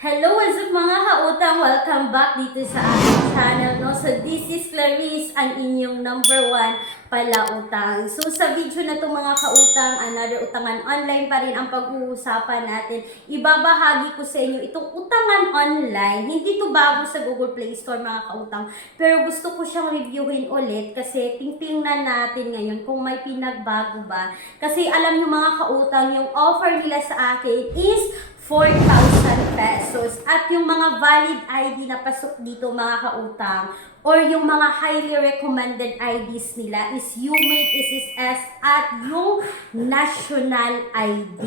Hello, what's up mga kautang? Welcome back dito sa aking channel, no? So, this is Clarice, ang inyong number 1 palautang. So, sa video na to mga kautang, another utangan online pa rin ang pag-uusapan natin. Ibabahagi ko sa inyo itong utangan online. Hindi to bago sa Google Play Store mga kautang, pero gusto ko siyang reviewin ulit kasi tingnan natin ngayon kung may pinagbago ba. Kasi alam nyo mga kautang, yung offer nila sa akin is 4,000 pesos. At yung mga valid ID na pasok dito mga kautang or yung mga highly recommended IDs nila is UMate, SSS at yung national ID.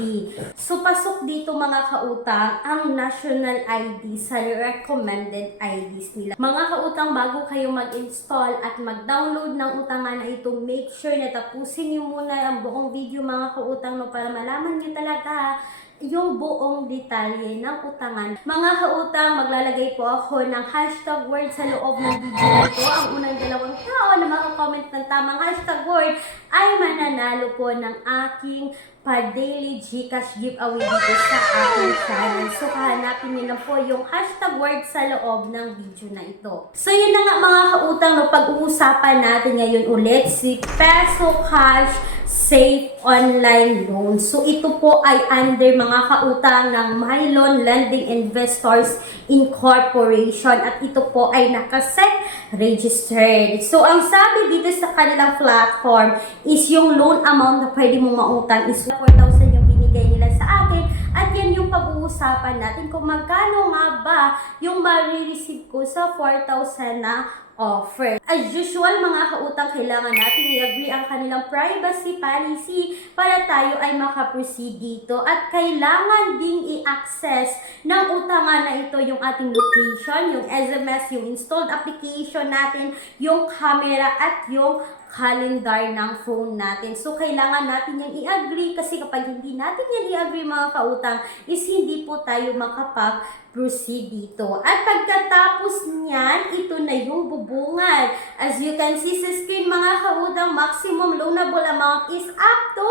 So pasok dito mga kautang ang national ID sa recommended IDs nila. Mga kautang, bago kayo mag-install at mag-download ng utangan na ito, make sure na tapusin nyo muna ang buong video mga kautang, no, para malaman nyo talaga yung buong detalye ng utangan. Mga kautang, maglalagay po ako ng hashtag word sa loob ng video na ito. Ang unang dalawang tao na makakomment ng tamang hashtag word ay mananalo po ng aking pa-daily Gcash giveaway dito sa aking channel. So, hahanapin niyo na po yung hashtag word sa loob ng video na ito. So, yun na nga mga kautang, no, pag-uusapan natin ngayon ulit si Peso Cash Safe Online Loan. So, ito po ay under mga kautang ng Mylon Lending Investors Incorporation at ito po ay naka-SEC registered. So, ang sabi dito sa kanilang platform is yung loan amount na pwede mong mautang is 4,000 yung binigay nila sa akin at yan yung pag-uusapan natin kung magkano nga ba yung marireceive ko sa 4,000 na offer. As usual mga kautang, kailangan natin i-agree ang kanilang privacy policy para tayo ay makaproceed dito at kailangan ding i-access ng utangan na ito yung ating location, yung SMS, yung installed application natin, yung camera at yung calendar ng phone natin. So, kailangan natin yan i-agree kasi kapag hindi natin yan i-agree mga kautang is hindi po tayo makapag-proceed dito. At pagkatapos niyan, ito na yung bubungan. As you can see sa screen mga kautang, maximum loanable amount is up to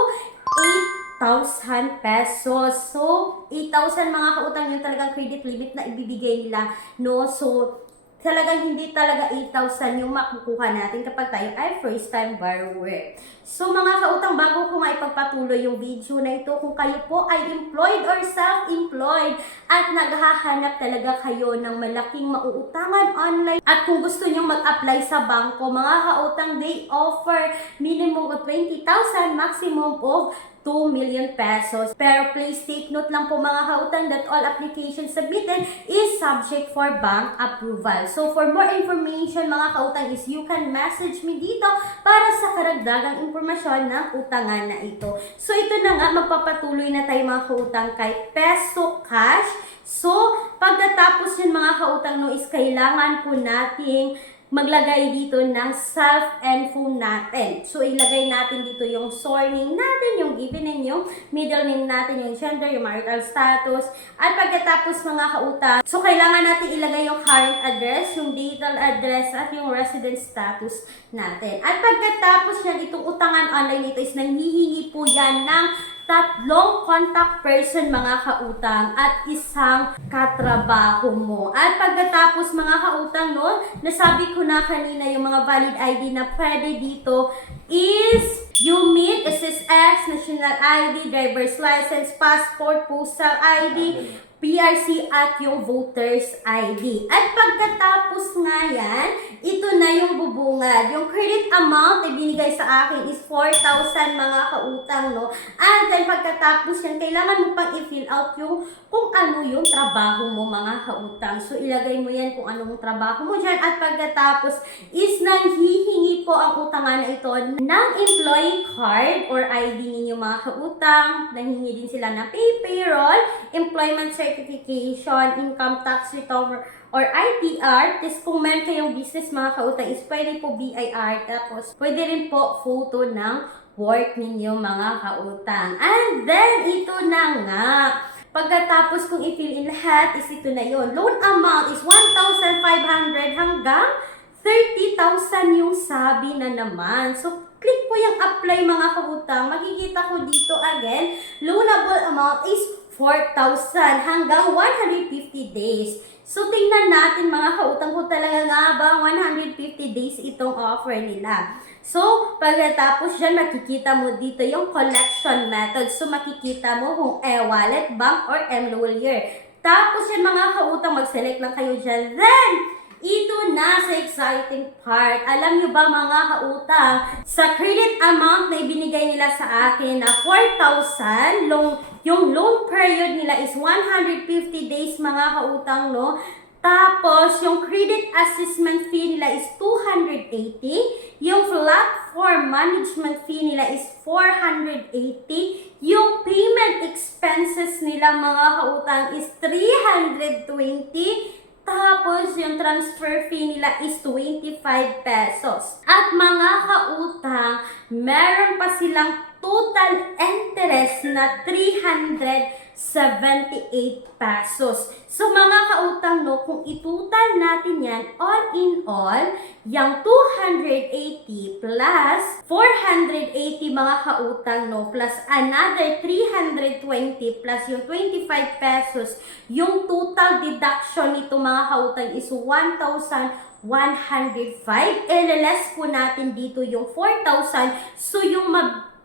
8,000 pesos. So, 8,000 mga kautang yung talagang credit limit na ibibigay nila, no? So, talagang hindi talaga 8,000 yung makukuha natin kapag tayo ay first time borrower. So mga kautang, bago ko nga ipagpatuloy yung video na ito, kung kayo po ay employed or self-employed at naghahanap talaga kayo ng malaking mauutangan online at kung gusto nyo mag-apply sa bangko, mga kautang, they offer minimum of 20,000, maximum of 2 million pesos. Pero please take note lang po mga kautang that all applications submitted is subject for bank approval. So for more information mga kautang is you can message me dito para sa karagdagang impormasyon ng utangan na ito. So ito na nga, magpapatuloy na tayo mga kautang kay Peso Cash. So pagkatapos yun mga kautang, no, is kailangan po nating maglagay dito ng self-info natin. So, ilagay natin dito yung surname natin, yung given name, yung middle name natin, yung gender, yung marital status. At pagkatapos mga kautang, so kailangan natin ilagay yung current address, yung digital address, at yung resident status natin. At pagkatapos yan, itong utangan online nito is nanghihingi po yan ng 3 contact person mga kautang at isang katrabaho mo. At pagkatapos mga kautang, no, nasabi ko na kanina yung mga valid ID na pwede dito is UMID, SSS, National ID, Driver's License, Passport, Postal ID, PRC at yung Voters ID. At pagkatapos nga yan, ito na yung bubungad. Yung credit amount na binigay sa akin is 4,000 mga kautang, no? And then pagkatapos yan, kailangan mo pang i-fill out yung kung ano yung trabaho mo mga kautang. So ilagay mo yan kung anong trabaho mo dyan. At pagkatapos is nanghihingi po ang utangan na ito ng employee card or ID ninyo mga kautang. Nanghingi din sila ng payroll, employment certification, income tax return or ITR. Tapos kung meron kayong business mga kautang is pwede po BIR. Tapos pwede rin po photo ng work ninyo mga kautang. And then ito na nga. Pagkatapos kung i-fill in lahat is ito na yon. Loan amount is 1,500 hanggang 30,000 yung sabi na naman. So, click po yung apply mga kautang. Makikita ko dito again, loanable amount is 4,000 hanggang 150 days. So, tingnan natin mga kautang kung talaga nga ba 150 days itong offer nila. So, pagkatapos dyan, makikita mo dito yung collection method. So, makikita mo kung e-wallet, bank, or M-Lawyer. Tapos yan mga kautang, mag-select lang kayo dyan. Then, ito na sa exciting part. Alam nyo ba mga kautang, sa credit amount na ibinigay nila sa akin na 4,000, yung loan period nila is 150 days mga kautang, no? Tapos, yung credit assessment fee nila is 280. Yung platform management fee nila is 480. Yung payment expenses nila mga kautang is 320. Tapos, yung transfer fee nila is 25 pesos. At mga kautang, meron pa silang total interest na 378 pesos. So, mga kautang, no, kung itutal natin yan, all in all, yung 280 plus 480 mga kautang, no, plus another 320 plus yung 25 pesos, yung total deduction nito mga kautang is 1,105. Less po natin dito yung 4,000. So, yung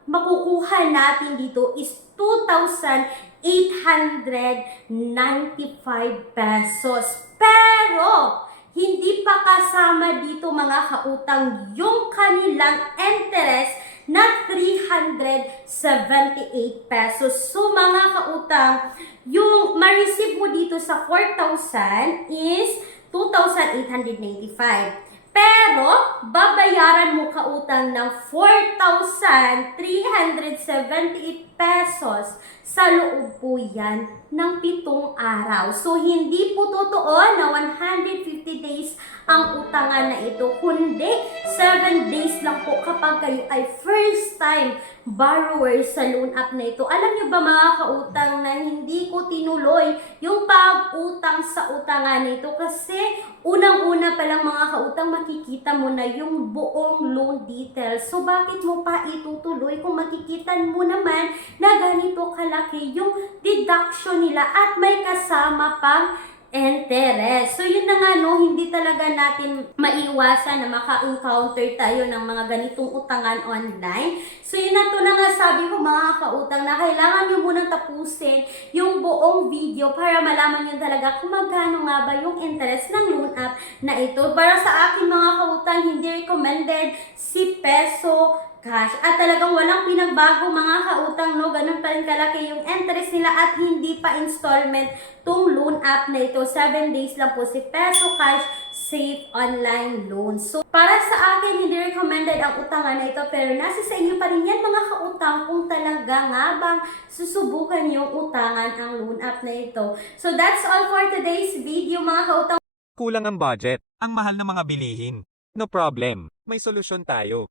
makukuha natin dito is 2,895 pesos. Pero, hindi pa kasama dito mga kautang yung kanilang interest na 378 pesos. So, mga kautang, yung ma-receive mo dito sa 4,000 is 2,895. Pero, babayaran mo kautang ng 4,378 pesos sa loob po yan ng 7 araw. So, hindi po totoo na 150 days ang utangan na ito, kundi 7 days lang po kapag kayo ay first time borrower sa loan app na ito. Alam nyo ba mga kautang na hindi ko tinuloy yung pag-utang sa utangan na ito kasi unang-una pa lang mga kautang makikita mo na yung buong loan details. So bakit mo pa itutuloy kung makikita mo naman na ganito kalaki yung deduction nila at may kasama pang interest. So yun na nga no, hindi talaga natin maiwasan na maka-encounter tayo ng mga ganitong utangan online. So yun na to na nga sabi ko mga kautang na kailangan nyo munang tapusin yung buong video para malaman nyo talaga kung magkano nga ba yung interest ng loan app na ito. Para sa akin mga kautang, hindi recommended si peso cash. At talagang walang pinagbago mga kautang, no? Ganun pa rin kalaki yung interest nila at hindi pa installment tong loan app na ito. 7 days lang po si Peso Cash Safe Online Loan. So, para sa akin, hindi recommended ang utangan na ito. Pero nasa sa inyo pa rin yan mga kautang kung talaga nga bang susubukan yung utangan ang loan app na ito. So, that's all for today's video mga kautang. Kulang ang budget, ang mahal ng mga bilihin. No problem, may solusyon tayo.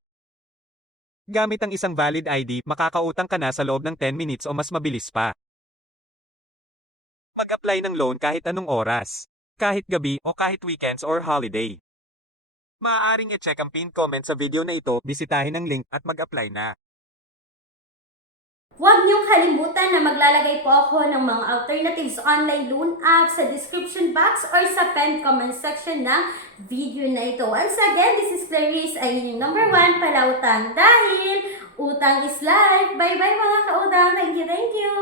Gamit ang isang valid ID, makakautang ka na sa loob ng 10 minutes o mas mabilis pa. Mag-apply ng loan kahit anong oras, kahit gabi o kahit weekends or holiday. Maaaring i-check ang pinned comment sa video na ito, bisitahin ang link at mag-apply na. Huwag niyong kalimutan na maglalagay po ako ng mga alternatives online loan app sa description box or sa pinned comment section ng video na ito. Once again, this is Clarice, ay inyong number 1 palautang dahil utang is life. Bye-bye mga kautang. Thank you, thank you!